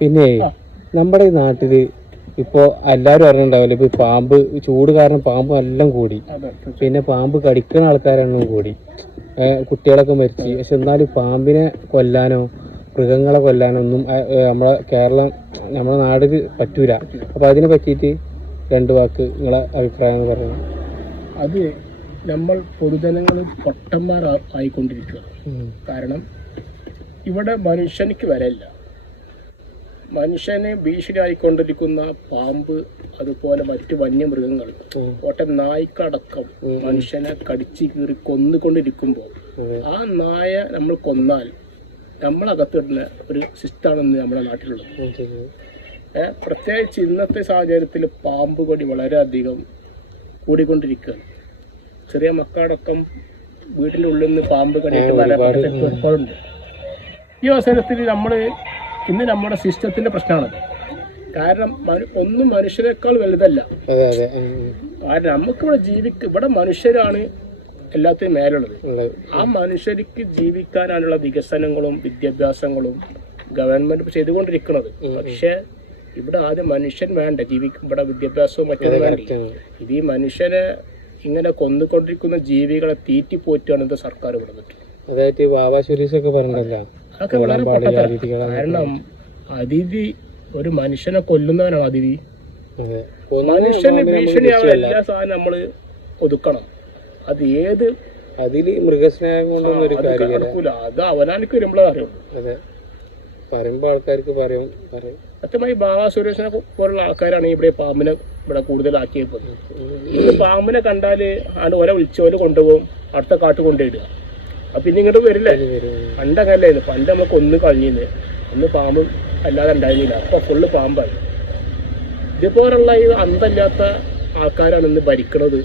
പിന്നെ നമ്മുടെ ഈ നാട്ടില് ഇപ്പൊ എല്ലാരും അറിഞ്ഞിട്ടുണ്ടാവില്ല, ഇപ്പൊ പാമ്പ് ചൂട് കാരണം പാമ്പ് എല്ലാം കൂടി, പിന്നെ പാമ്പ് കടിക്കുന്ന ആൾക്കാരെണ്ണം കൂടി, കുട്ടികളൊക്കെ മരിച്ചു. പക്ഷെ എന്നാലും പാമ്പിനെ കൊല്ലാനോ മൃഗങ്ങളെ കൊല്ലാനോ ഒന്നും നമ്മളെ നാടിന് പറ്റൂല. അപ്പൊ അതിനെ പറ്റിയിട്ട് രണ്ടു വാക്ക് നിങ്ങളെ അഭിപ്രായം എന്ന് പറയുന്നത്. അത് നമ്മൾ പൊതുജനങ്ങൾ പൊട്ടന്മാരായിക്കൊണ്ടിരിക്കുക. കാരണം ഇവിടെ മനുഷ്യനിക്ക് വരല്ല. മനുഷ്യനെ ഭീഷണിയായിക്കൊണ്ടിരിക്കുന്ന പാമ്പ്, അതുപോലെ മറ്റു വന്യമൃഗങ്ങൾ, നായ്ക്കടക്കം മനുഷ്യനെ കടിച്ചു കീറി കൊന്നുകൊണ്ടിരിക്കുമ്പോൾ ആ നായ നമ്മൾ കൊന്നാൽ നമ്മളകത്തിടുന്ന ഒരു സിസ്റ്റമാണെന്ന് നമ്മുടെ നാട്ടിലുള്ളത്. പ്രത്യേകിച്ച് ഇന്നത്തെ സാഹചര്യത്തിൽ പാമ്പ് കടി വളരെയധികം കൂടിക്കൊണ്ടിരിക്കുകയാണ്. ചെറിയ മക്കളടക്കം വീടിൻ്റെ ഉള്ളിൽ നിന്ന് പാമ്പ് കടിയിട്ട് ഒരുപാടുണ്ട്. ഈ അവസരത്തിൽ ഇന്ന് നമ്മുടെ സിസ്റ്റത്തിന്റെ പ്രശ്നമാണത്. കാരണം ഒന്നും മനുഷ്യരെക്കാൾ വലുതല്ല. കാരണം നമുക്കിവിടെ ഇവിടെ മനുഷ്യരാണ് എല്ലാത്തിനും മേലുള്ളത്. ആ മനുഷ്യർക്ക് ജീവിക്കാനുള്ള വികസനങ്ങളും വിദ്യാഭ്യാസങ്ങളും ഗവൺമെന്റ് ചെയ്തുകൊണ്ടിരിക്കുന്നത്. പക്ഷെ ഇവിടെ ആദ്യം മനുഷ്യൻ വേണ്ട ഇവിടെ വിദ്യാഭ്യാസവും മറ്റൊന്നും വേണ്ട. ഇത് ഈ മനുഷ്യനെ ഇങ്ങനെ കൊന്നുകൊണ്ടിരിക്കുന്ന ജീവികളെ തീറ്റിപ്പോറ്റാണ് ഇത് സർക്കാർ ഇവിടെ പറ്റും. അതായത് വാവാശുരീസൊക്കെ പറഞ്ഞല്ലോ, അതൊക്കെ വളരെ കാരണം അതിഥി ഒരു മനുഷ്യനെ കൊല്ലുന്നവനാണ് അതിഥി. മനുഷ്യന് ഭീഷണിയാവുന്ന എല്ലാ സാധനം നമ്മള് ഒതുക്കണം. അത് ഏത് അതില് മൃഗസ്നേഹം കൊണ്ടൊന്നും നടക്കൂല. അത് അവനാനിക്ക് വരുമ്പോഴേ അറിയുള്ളൂ. അതെ, പറയുമ്പോ ആൾക്കാർക്ക് പറയും. സത്യമായി ബാബാ സുരേഷിനെ പോലുള്ള ആൾക്കാരാണ് ഇവിടെ പാമ്പിനെ ഇവിടെ കൂടുതലാക്കിയപ്പോൾ. ഇന്ന് പാമ്പിനെ കണ്ടാല് ഓരോ വിളിച്ചോര് കൊണ്ടുപോകും, അടുത്ത കാട്ട് കൊണ്ടുപോയിടുക. അപ്പൊ പിന്നെ ഇങ്ങോട്ട് വരില്ലേ? പണ്ടങ്ങല്ലായിരുന്നു. പണ്ട് നമുക്ക് ഒന്ന് കഴിഞ്ഞിരുന്നു, ഒന്ന് പാമ്പ് അല്ലാതെ ഉണ്ടായിരുന്നില്ല. അപ്പൊ ഫുള്ള് പാമ്പായി. ഇതുപോലുള്ള ഈ അന്തമില്ലാത്ത ആൾക്കാരാണ് ഇന്ന് ഭരിക്കുന്നത്,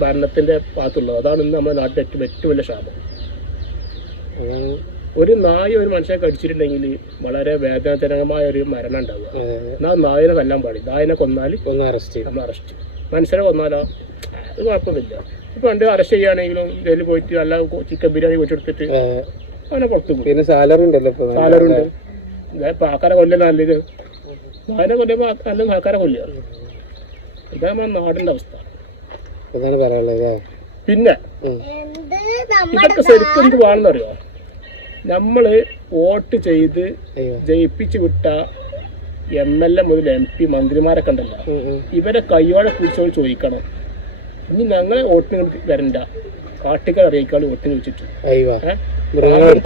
ഭരണത്തിന്റെ ഭാഗത്തുള്ളത്. അതാണ് ഇന്ന് നമ്മുടെ നാട്ടിലെ ഏറ്റവും വലിയ ശാപം. ഒരു നായ ഒരു മനുഷ്യനെ കടിച്ചിട്ടുണ്ടെങ്കിൽ വളരെ വേദനാജനകമായ ഒരു മരണം ഉണ്ടാവുക. എന്നാൽ നായനെ കൊല്ലാൻ പാടില്ല. നായനെ കൊന്നാൽ നമ്മൾ അറസ്റ്റ്. മനുഷ്യനെ കൊന്നാലോ അത് കുഴപ്പമില്ല. ഇപ്പൊ പണ്ട് അറസ്റ്റ് ചെയ്യുകയാണെങ്കിലും ജയിലിൽ പോയിട്ട് നല്ല ചിക്കൻ ബിരിയാണി വെച്ചെടുത്തിട്ട് അവനെ പുറത്തു പോകും. പിന്നെ സാലറി ഉണ്ടല്ലോ, സാലറി ഉണ്ട്. ഇപ്പൊ ആൾക്കാരെ കൊല്ലം നല്ലത്. നായനെ കൊല്ലുമ്പോ നല്ല ആൾക്കാരെ കൊല്ലുക. ഇതാണ് നമ്മുടെ നാടിന്റെ അവസ്ഥ. പിന്നെ ഇതൊക്കെ ശരിക്കും എന്ത് വേണമെന്ന് അറിയോ? നമ്മള് വോട്ട് ചെയ്ത് ജയിപ്പിച്ചു വിട്ട MLA മുതൽ MP മന്ത്രിമാരൊക്കെ ഉണ്ടല്ലോ, ഇവരെ കയ്യോടെ കുറിച്ചോട് ചോദിക്കണം. ഇനി ഞങ്ങളെ വോട്ടിന് വരണ്ട, കാട്ടിക്കാർ അറിയിക്കാൾ വോട്ടിന് വെച്ചിട്ട്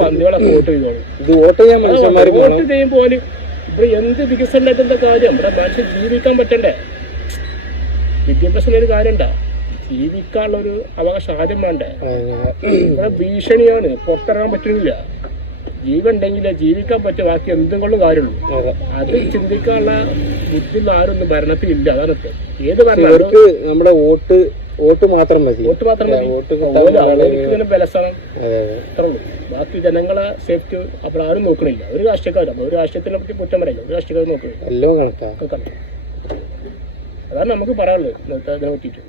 പന്തികളൊക്കെ വോട്ട് ചെയ്തോളൂ. വോട്ട് ചെയ്യുമ്പോൾ ഇവിടെ എന്ത് വികസനത്തിന്റെ കാര്യം? ഇവിടെ മനുഷ്യൻ ജീവിക്കാൻ പറ്റണ്ടേ? വിദ്യാഭ്യാസം ഒരു കാര്യമുണ്ടാ? ജീവിക്കാനുള്ള ഒരു അവകാശം ആദ്യം വേണ്ടേ? ഇവിടെ ഭീഷണിയാണ്, പുറത്തിറങ്ങാൻ പറ്റുന്നില്ല. ജീവുണ്ടെങ്കിലേ ജീവിക്കാൻ പറ്റും, ബാക്കി എന്തുകൊണ്ടും കാര്യമുള്ളൂ. അത് ചിന്തിക്കാനുള്ള ബുദ്ധി ആരൊന്നും ഭരണത്തിലില്ല. അതാണ് ഏത് ഭരണം നമ്മുടെ വോട്ട് മാത്രം മതി. വോട്ട് മാത്രം മതി. ബലസണം അത്രേ ഉള്ളൂ. ബാക്കി ജനങ്ങളെ സേഫ്റ്റി അപ്പോൾ ആരും നോക്കണില്ല. ഒരു രാഷ്ട്രീയക്കാരും ഒരു രാഷ്ട്രീയത്തിനെ പറ്റി കുറ്റം പറയില്ല. ഒരു രാഷ്ട്രീയക്കാരും നോക്കണില്ല. എല്ലാം കണക്കാ. അതാണ് നമുക്ക് പറയാനുള്ളത് ഇതിനെ പറ്റിയിട്ട്.